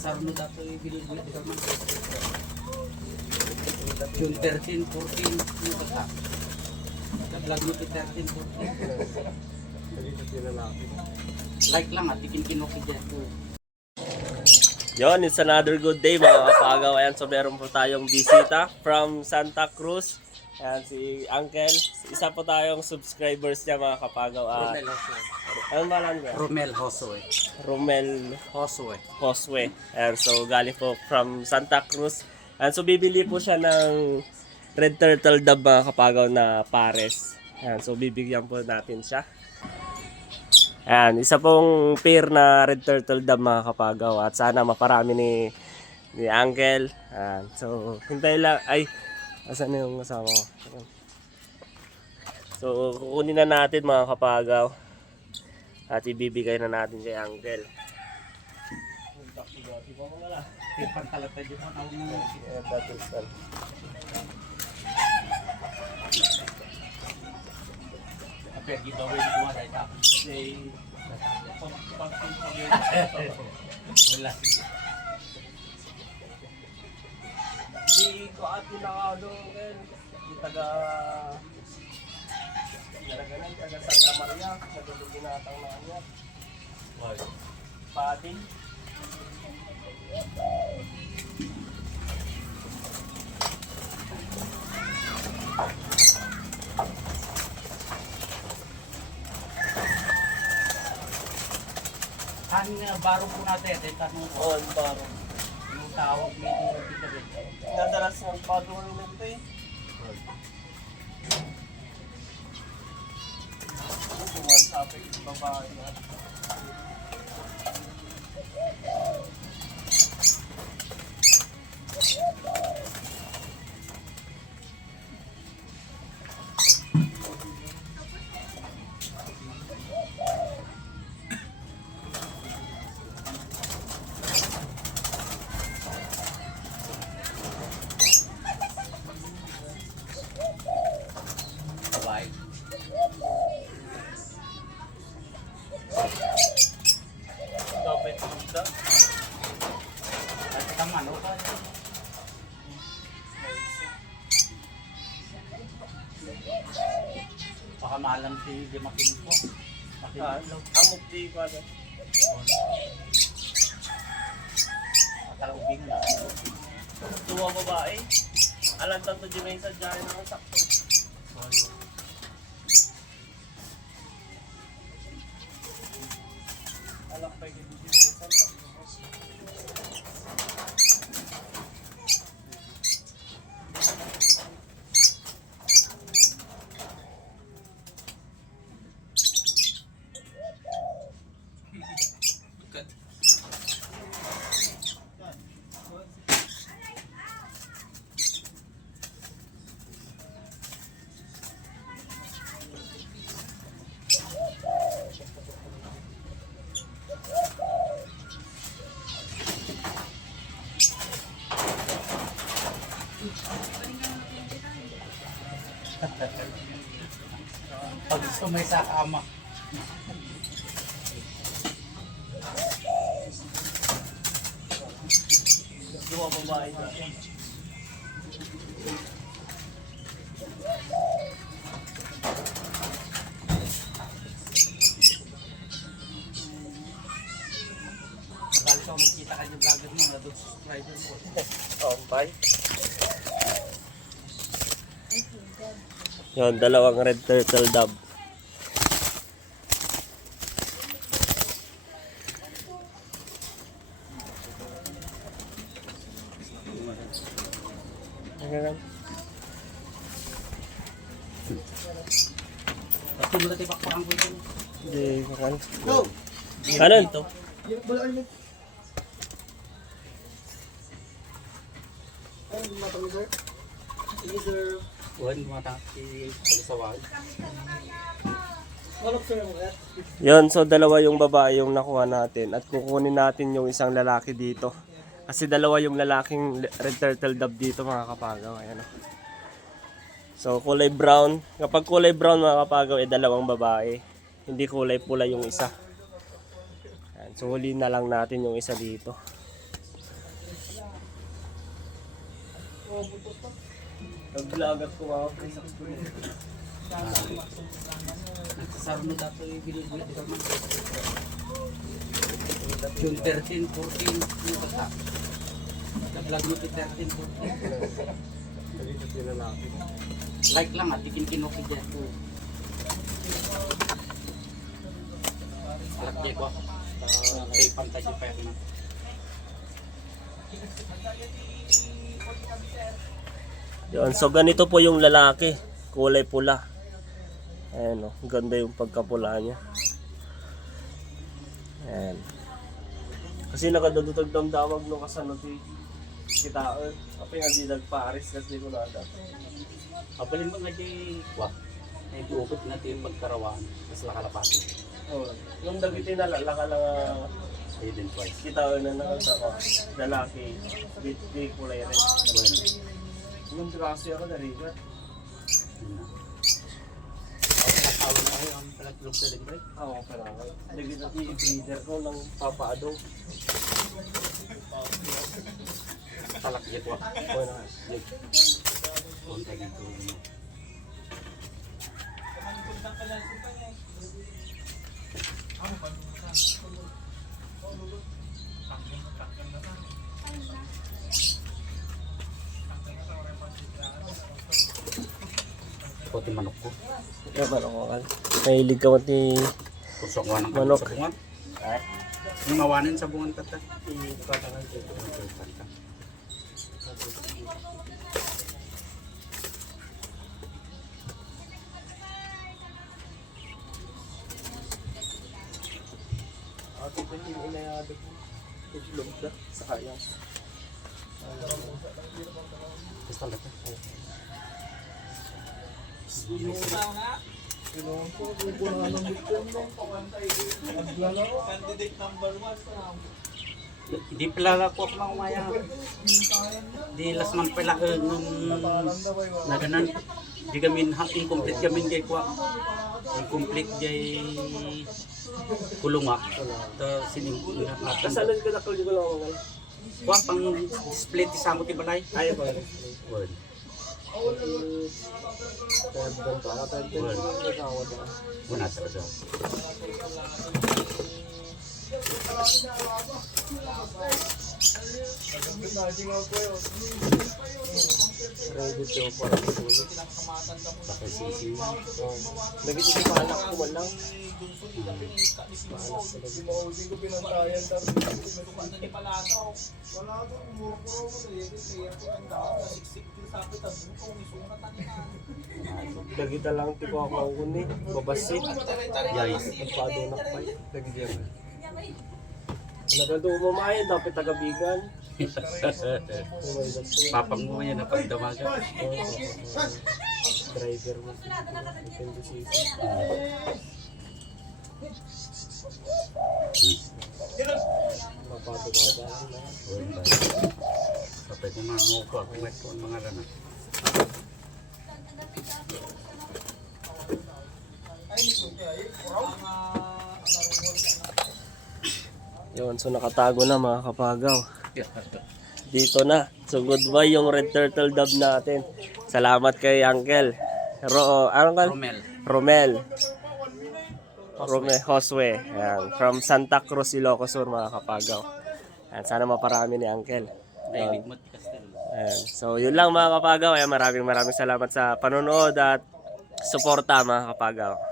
Sarno dato ibinubulit di man. June 13, 14, ano ba ta? Vlog mo 13, 14. Like lang at ikin kinukid yan. Yon, it's another good day mga kapagaw. Ayan, so meron po tayong bisita from Santa Cruz. Ayan, si Uncle. Isa po tayong subscribers niya mga kapagaw. Romel Josue. Ano ba lang niya? Romel Josue. Romel Josue. Josue. Ayan, so galing po from Santa Cruz. Ayan, so bibili po siya ng red turtle dove mga kapagaw na pares. Ayan, so bibigyan po natin siya. Ayan, isa pong pair na red turtle dove mga kapagaw. At sana maparami ni Uncle. Ayan, so hintay lang. Ay, asan na yung kasama ko? Ayan. So kukunin na natin mga kapagaw. At ibibigay na natin kay Uncle. Pantalata di mo na mo. Apa giveaway di ko ada ita. Wala. Di ko ati na Uncle. Di taga Santa Maria. Nagulong ginatang na niya. Pati. Ang baro po natin, ito tanong ko. Oh, baro. Yung tawag dito dito dito. Nadalas ng pagawin nito eh. Buwan sa akin yung babae na. Bye. Dapat punta. At tama no ka. Baka maalam si di makinpo. Amok di pa na. Akala ubing na. Tuwa babae. Alam tanto di may sadya na sakto. Alam pa yung di may sakto. Pag sumay sa kama. Tuwa babae na. Akala ko makita ka yung vlogger mo, na subscriber mo. Oh, bye. Yon, dalawang red turtle dove. Pati mo natin pakpakang ko ito. Hindi, kan. Go! Ano ito? Buwan mo matang si Sawag. Yon, so dalawa yung babae yung nakuha natin at kukunin natin yung isang lalaki dito. Kasi dalawa yung lalaking red turtle dove dito mga kapagaw. Ayan o. So kulay brown. Kapag kulay brown mga kapagaw, dalawang babae. Hindi kulay pula yung isa. Ayan, so huli na lang natin yung isa dito. Nag-vlog ako mga pre sa Nagsasarno dato yung binibili di ba man? Yung 13, 14, yung bata. Nag-vlog mo yung 13, 14. Dito sila lalaki. Like lang at ikin kinokid yan po. Lakye ko. Kay pantay si Pek na. Yun, so ganito po yung lalaki, kulay pula. Ayan o, ganda yung pagkapula niya. Ayan. Kasi nakadudutog damdamag nung kasano kitaon. Apa yung hindi nagparis kasi ko nada. Kabalin mo nga di kwa. Ay duukot natin yung pagkarawaan. Mas lakalapati. Oh, yung dagitin na laka lang Ayun din twice. kitaon na nakasa ko. Lalaki, di kulay rin. Well, Yung kasi ako narigat. yun na. Pinagtawag na kayo ang pinagtulog sa libre. Oo, pero ako. Nagigit at i-breeder ko ng papaado. Talakye ko. Bueno, Punta dito. Puti manok ko. ito manok. Mahilig ka mati Kusok ko ng Manok. sa bungan. Yung mawanin sa bungan tata. i-patangan dito. Ako pa yung inayado ko. Itlog na sa kaya. Basta lang. Di pala ko mga umaya. Di last month pala nung naganan. Di gamin incomplete gamin kay kwa. Incomplete kay kulunga. Ta sining Kasalan ka na ko lang mga. kwa pang split sa mo ti balay. Ayaw ba? Word. Wala talaga. Ready to para sulit. Bakit sisi. Lagi ito paanak ko walang. Lagi talang tiko ako ni babasit. Guys, Nagpado na pa. Lagi diyan. Nagado mamaya dapat tagabigan. papang mo yan na pagdamagan. Driver mo. Depende si mapado-pado na. Kapag yung mga nguko, ako may po ang mga lana. Yun, so nakatago na mga kapagaw. Dito na. So goodbye yung red turtle dove natin. Salamat kay Uncle. Anong ka? Romel. Romel Josue. Ayan, from Santa Cruz, Ilocos Sur mga kapagaw. Ayan, sana maparami ni Uncle. David Mot Castelo. Ayan. So yun lang mga kapagaw. Ayan, maraming salamat sa panonood at suporta mga kapagaw.